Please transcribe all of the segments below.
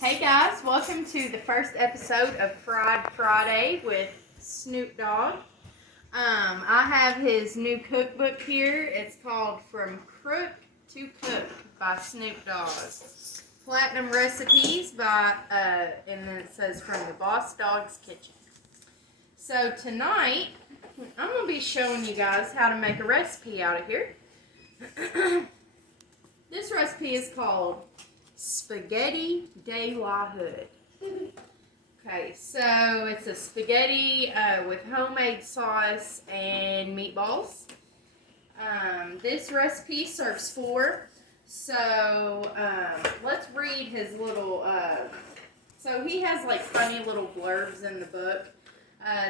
Hey guys, welcome to the first episode of Fried Friday with Snoop Dogg. I have his new cookbook here. It's called From Crook to Cook by Snoop Dogg. Platinum Recipes by, and then it says From the Boss Dog's Kitchen. So tonight, I'm going to be showing you guys how to make a recipe out of here. This recipe is called Spaghetti de la Hood. Okay, so it's a spaghetti with homemade sauce and meatballs. This recipe serves 4. So let's read his little, so he has like funny little blurbs in the book.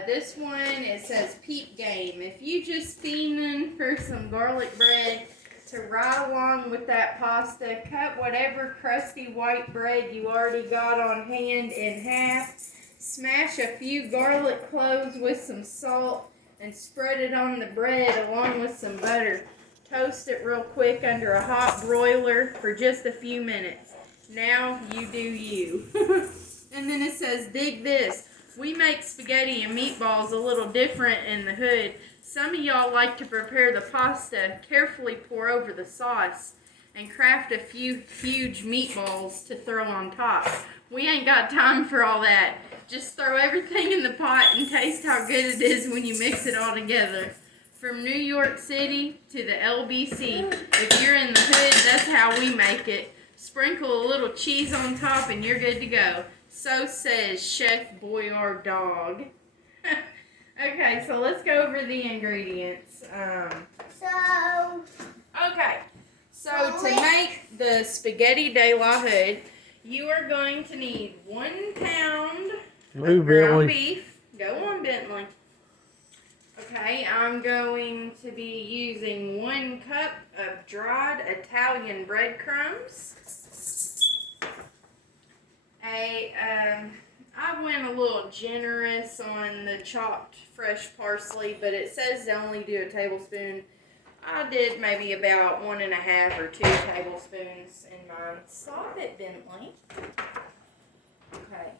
This one, it says, peep game. If you just steaming for some garlic bread to ride along with that pasta, cut whatever crusty white bread you already got on hand in half, smash a few garlic cloves with some salt, and spread it on the bread along with some butter. Toast it real quick under a hot broiler for just a few minutes. Now you do you. And then it says, dig this. We make spaghetti and meatballs a little different in the hood. Some of y'all like to prepare the pasta, carefully pour over the sauce, and craft a few huge meatballs to throw on top. We ain't got time for all that. Just throw everything in the pot and taste how good it is when you mix it all together. From New York City to the LBC, if you're in the hood, that's how we make it. Sprinkle a little cheese on top and you're good to go. So says Chef Boyardee. Okay, so let's go over the ingredients. So to make the spaghetti de la Hood, you are going to need 1 pound of ground beef. Go on, Bentley. Okay, I'm going to be using 1 cup of dried Italian breadcrumbs. I went a little generous on the chopped fresh parsley, but it says to only do a tablespoon. I did maybe about 1.5 or 2 tablespoons in mine. Stop it, Bentley. Okay.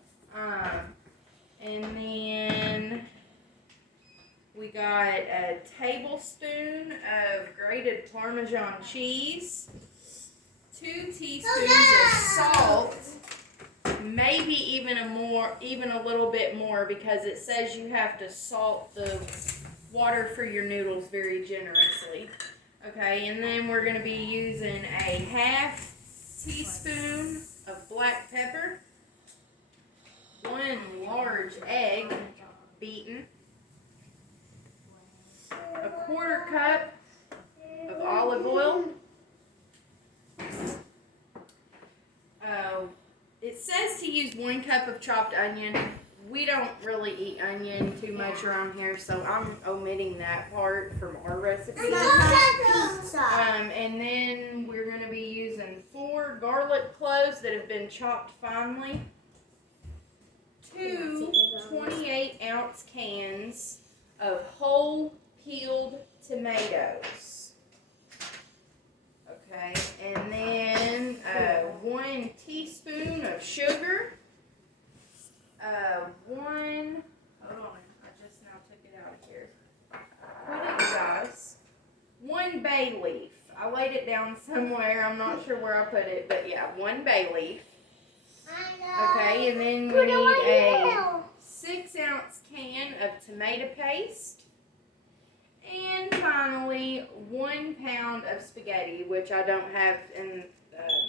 And then we got a tablespoon of grated Parmesan cheese, 2 teaspoons of salt. Maybe even a little bit more, because it says you have to salt the water for your noodles very generously. Okay, and then we're going to be using a 1/2 teaspoon of black pepper, 1 large egg beaten, a 1/4 cup of olive oil. It says to use 1 cup of chopped onion. We don't really eat onion too much around here, so I'm omitting that part from our recipe. And then we're going to be using 4 garlic cloves that have been chopped finely, 2 28-ounce cans of whole peeled tomatoes. Okay, and then 1 teaspoon of sugar, hold on, I just now took it out of here. Put it, guys. 1 bay leaf. I laid it down somewhere. I'm not sure where I put it, but yeah, 1 bay leaf. Okay, and then we need a 6-ounce can of tomato paste. And finally, 1 pound of spaghetti, which I don't have in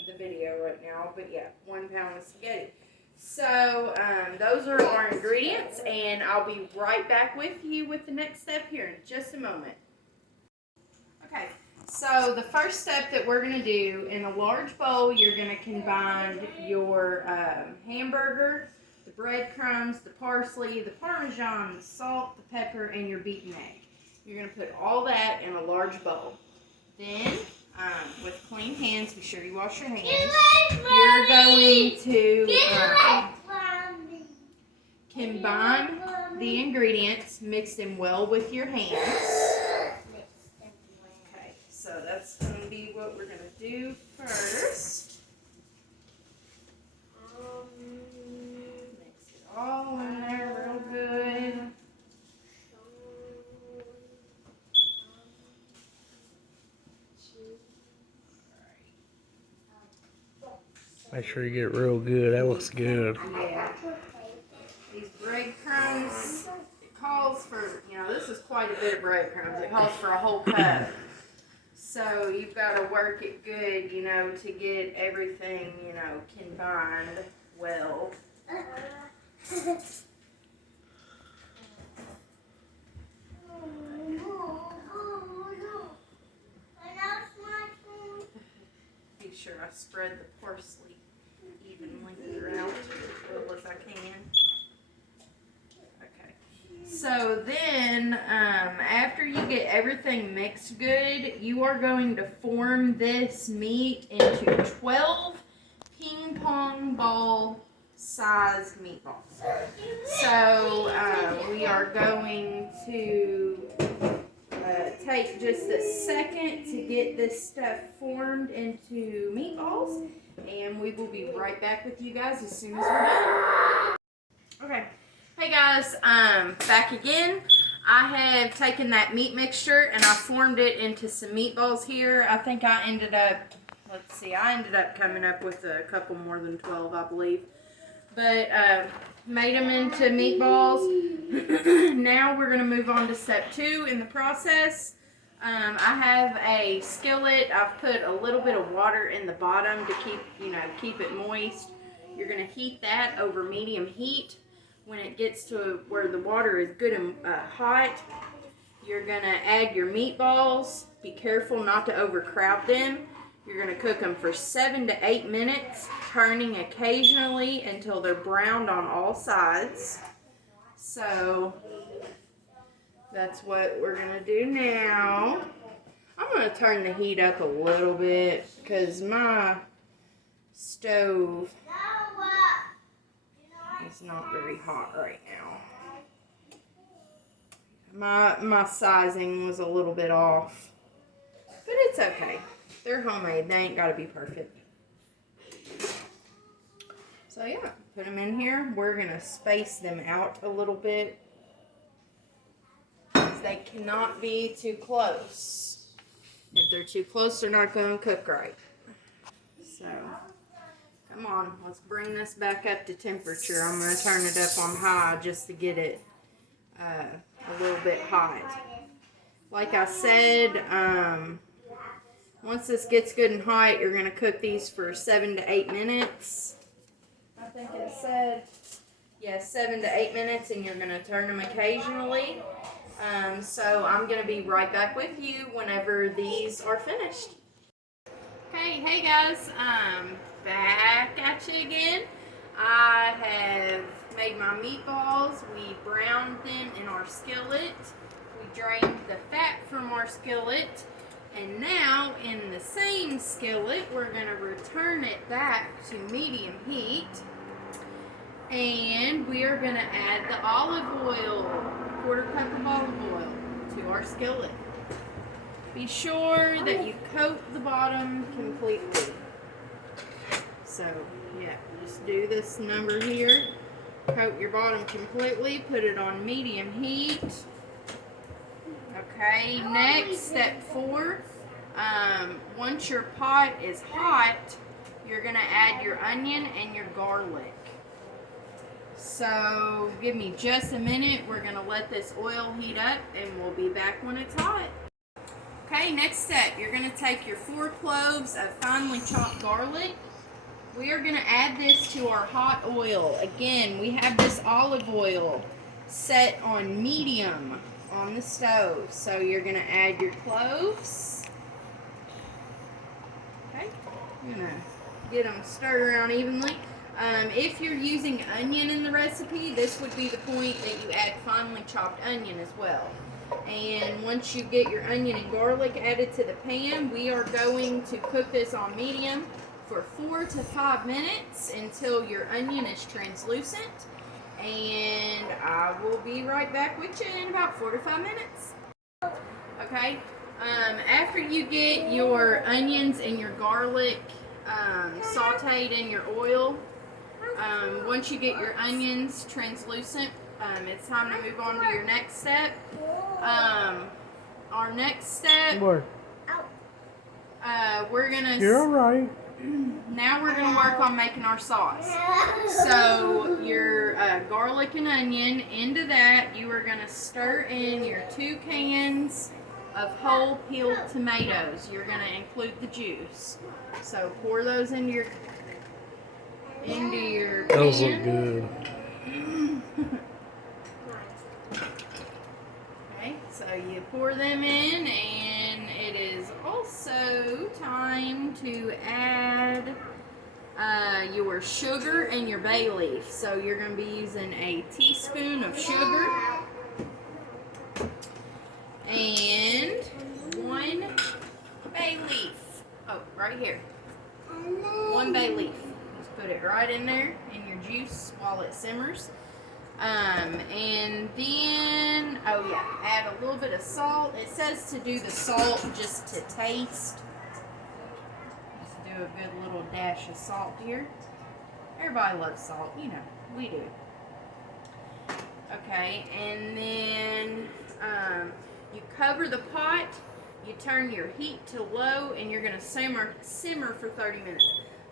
the video right now, but yeah, 1 pound of spaghetti. So those are our ingredients, and I'll be right back with you with the next step here in just a moment. Okay, so the first step that we're going to do, in a large bowl, you're going to combine your hamburger, the breadcrumbs, the parsley, the Parmesan, the salt, the pepper, and your beaten egg. You're going to put all that in a large bowl. Then, with clean hands, be sure you wash your hands. You're going to combine the ingredients, mix them well with your hands. Okay, so that's going to be what we're going to do first. Make sure you get it real good. That looks good. Yeah. These breadcrumbs, it calls for, this is quite a bit of breadcrumbs. It calls for a whole cup. So you've got to work it good, to get everything, combined well. Be sure I spread the parsley evenly throughout as well as I can. Okay. So then, after you get everything mixed good, you are going to form this meat into 12 ping pong ball sized meatballs. So we are going to take just a second to get this stuff formed into meatballs, and we will be right back with you guys as soon as we're done. Okay, hey guys, back again. I have taken that meat mixture and I formed it into some meatballs here. I think I ended up, I ended up coming up with a couple more than 12, I believe. But made them into meatballs. Now we're going to move on to step 2 in the process. I have a skillet. I've put a little bit of water in the bottom to keep it moist. You're going to heat that over medium heat. When it gets to where the water is good and hot, you're going to add your meatballs. Be careful not to overcrowd them. You're going to cook them for 7 to 8 minutes, turning occasionally until they're browned on all sides. So that's what we're going to do now. I'm going to turn the heat up a little bit because my stove is not very hot right now. My sizing was a little bit off, but it's okay. They're homemade. They ain't got to be perfect. So yeah, put them in here. We're going to space them out a little bit because they cannot be too close. If they're too close, they're not going to cook right. So, come on. Let's bring this back up to temperature. I'm going to turn it up on high just to get it a little bit hot. Like I said, once this gets good and hot, you're going to cook these for 7 to 8 minutes. I think it said, 7 to 8 minutes, and you're going to turn them occasionally. So I'm going to be right back with you whenever these are finished. Hey guys, back at you again. I have made my meatballs. We browned them in our skillet. We drained the fat from our skillet. And now, in the same skillet, we're going to return it back to medium heat. And we are going to add the olive oil, a quarter cup of olive oil, to our skillet. Be sure that you coat the bottom completely. So, yeah, just do this number here. Coat your bottom completely. Put it on medium heat. Okay, next, step 4. Once your pot is hot, you're going to add your onion and your garlic. So, give me just a minute. We're going to let this oil heat up, and we'll be back when it's hot. Okay, next step. You're going to take your 4 cloves of finely chopped garlic. We are going to add this to our hot oil. Again, we have this olive oil set on medium on the stove. So you're going to add your cloves. Okay, I'm going to get them stirred around evenly. If you're using onion in the recipe, this would be the point that you add finely chopped onion as well. And once you get your onion and garlic added to the pan, we are going to cook this on medium for 4 to 5 minutes until your onion is translucent. And I will be right back with you in about 4 to 5 minutes. Okay, after you get your onions and your garlic sauteed in your oil, once you get your onions translucent, it's time to move on to your next step. Our next step, we're gonna. You're all right. Now we're gonna work on making our sauce. So your garlic and onion, into that you are going to stir in your 2 cans of whole peeled tomatoes. You're going to include the juice. So pour those into your can. Those look good. Okay, so you pour them in, and it is also time to add your sugar and your bay leaf. So you're going to be using a teaspoon of sugar and 1 bay leaf. Oh, right here. 1 bay leaf. Just put it right in there in your juice while it simmers. And then, oh yeah, add a little bit of salt. It says to do the salt just to taste. Just do a good little dash of salt here. Everybody loves salt, you know, we do. Okay, and then you cover the pot, you turn your heat to low, and you're going to simmer for 30 minutes.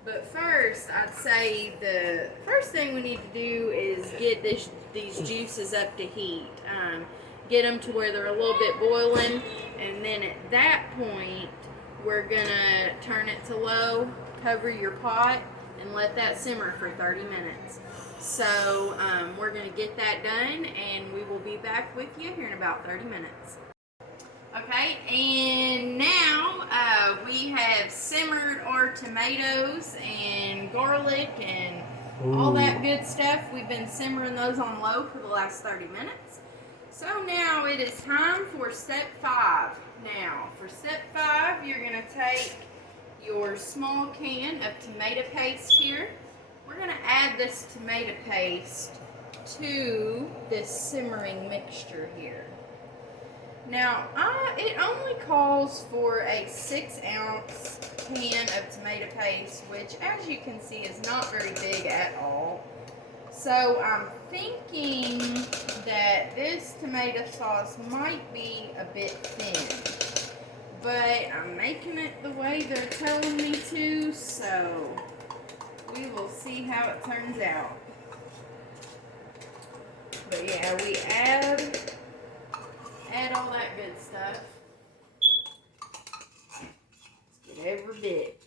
But first, I'd say the first thing we need to do is get these juices up to heat. Get them to where they're a little bit boiling, and then at that point, we're gonna turn it to low, cover your pot, and let that simmer for 30 minutes. So we're gonna get that done, and we will be back with you here in about 30 minutes. Okay, and now we have simmered our tomatoes and garlic and all that good stuff. We've been simmering those on low for the last 30 minutes. So now it is time for step 5. Now, for step 5, you're going to take your small can of tomato paste here. We're going to add this tomato paste to this simmering mixture here. Now, it only calls for a 6-ounce can of tomato paste, which, as you can see, is not very big at all. So, I'm thinking that this tomato sauce might be a bit thin. But I'm making it the way they're telling me to, so we will see how it turns out. But yeah, we add all that good stuff. Let's get every bit.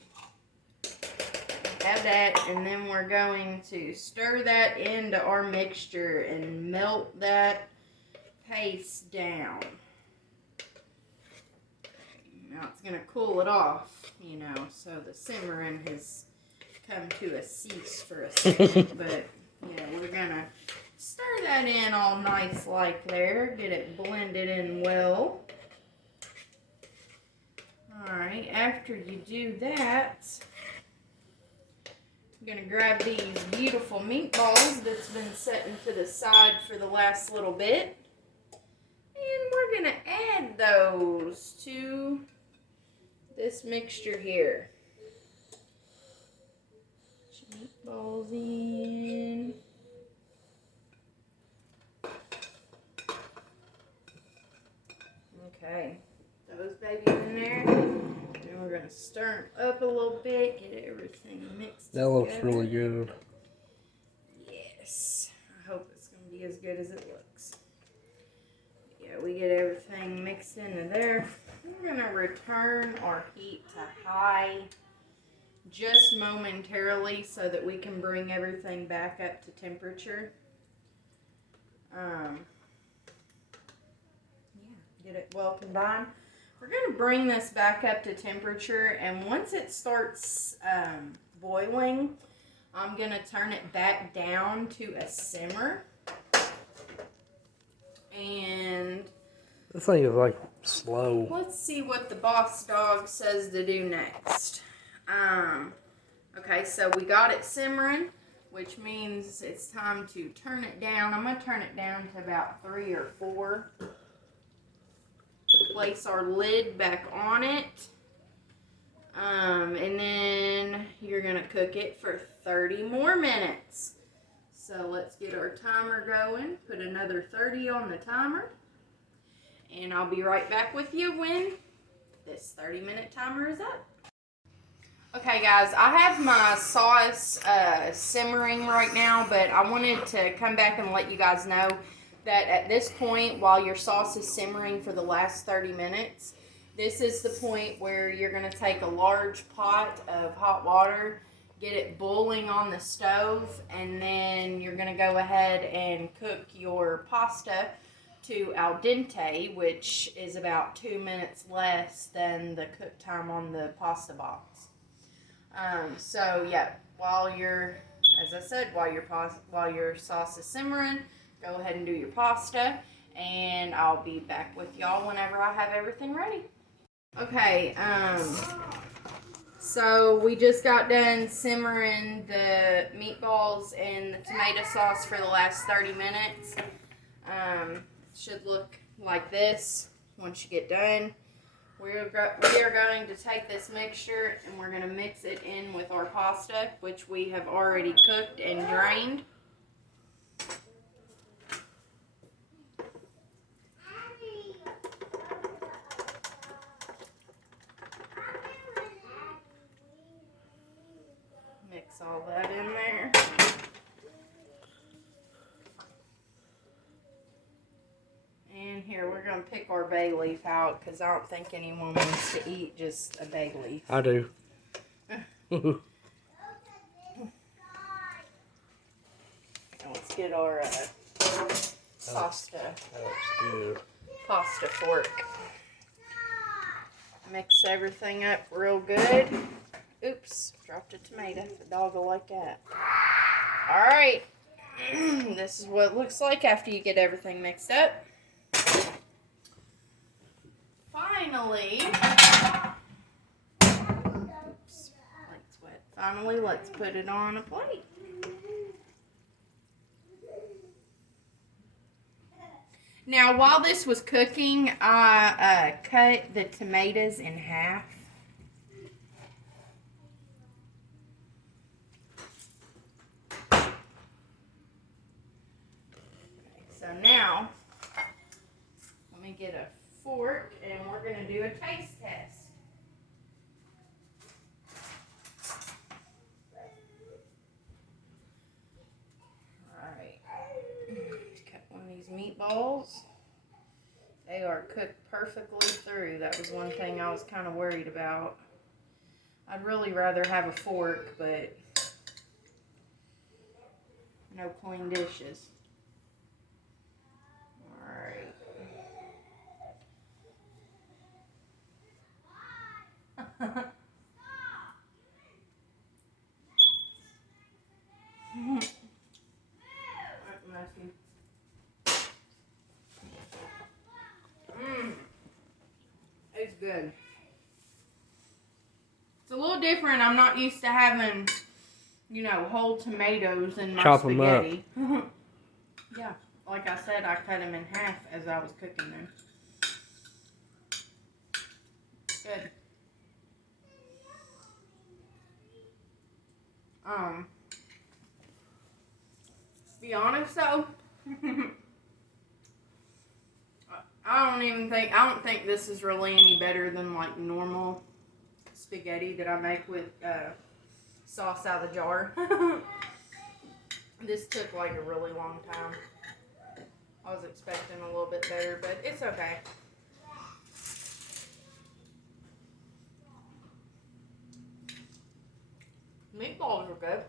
Add that, and then we're going to stir that into our mixture and melt that paste down. Now it's going to cool it off, you know, so the simmering has come to a cease for a second. But yeah, we're going to stir that in all nice like there. Get it blended in well. Alright, after you do that, I'm going to grab these beautiful meatballs that's been setting to the side for the last little bit. And we're going to add those to this mixture here. Put your meatballs in. Okay, those babies in there. Then we're going to stir them up a little bit, get everything mixed That looks together. really good. Yes, I hope it's going to be as good as it looks. Yeah, we get everything mixed into there. We're going to return our heat to high just momentarily so that we can bring everything back up to temperature. Get it well combined. We're going to bring this back up to temperature, and once it starts boiling, I'm going to turn it back down to a simmer. And This thing is like slow. let's see what the boss dog says to do next. Okay, so we got it simmering, which means it's time to turn it down. I'm going to turn it down to about 3 or 4. Place our lid back on it. And then you're going to cook it for 30 more minutes. So let's get our timer going. Put another 30 on the timer. And I'll be right back with you when this 30-minute timer is up. Okay, guys, I have my sauce simmering right now, but I wanted to come back and let you guys know that at this point, while your sauce is simmering for the last 30 minutes, this is the point where you're going to take a large pot of hot water, get it boiling on the stove, and then you're going to go ahead and cook your pasta to al dente, which is about 2 minutes less than the cook time on the pasta box. So yeah, as I said, while your sauce is simmering, go ahead and do your pasta, and I'll be back with y'all whenever I have everything ready. Okay, so we just got done simmering the meatballs and the tomato sauce for the last 30 minutes. Should look like this once you get done. We are going to take this mixture and we're going to mix it in with our pasta, which we have already cooked and drained. Mix all that in there. And here, we're going to pick our bay leaf out because I don't think anyone wants to eat just a bay leaf. I do. Let's get our pasta. That's good. Pasta fork. Mix everything up real good. Oops, dropped a tomato. The dog will like that. Alright. This is what it looks like after you get everything mixed up. Finally, oops, plate's wet. Finally, let's put it on a plate. Now, while this was cooking, I cut the tomatoes in half. So now, let me get a fork and we're going to do a taste test. Alright, cut one of these meatballs. They are cooked perfectly through. That was one thing I was kind of worried about. I'd really rather have a fork, but no clean dishes. Alright. It's good. It's a little different. I'm not used to having, whole tomatoes in my spaghetti. Chop them up. Yeah, like I said, I cut them in half as I was cooking them. Good. Be honest though, I don't think this is really any better than like normal spaghetti that I make with sauce out of the jar. This took like a really long time. I was expecting a little bit better, but it's okay. Meatballs are good.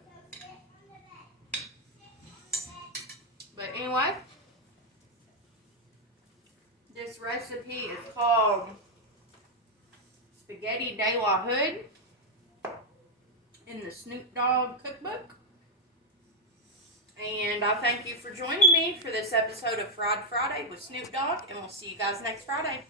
But anyway, this recipe is called Spaghetti de la Hood in the Snoop Dogg cookbook. And I thank you for joining me for this episode of Fried Friday with Snoop Dogg, and we'll see you guys next Friday.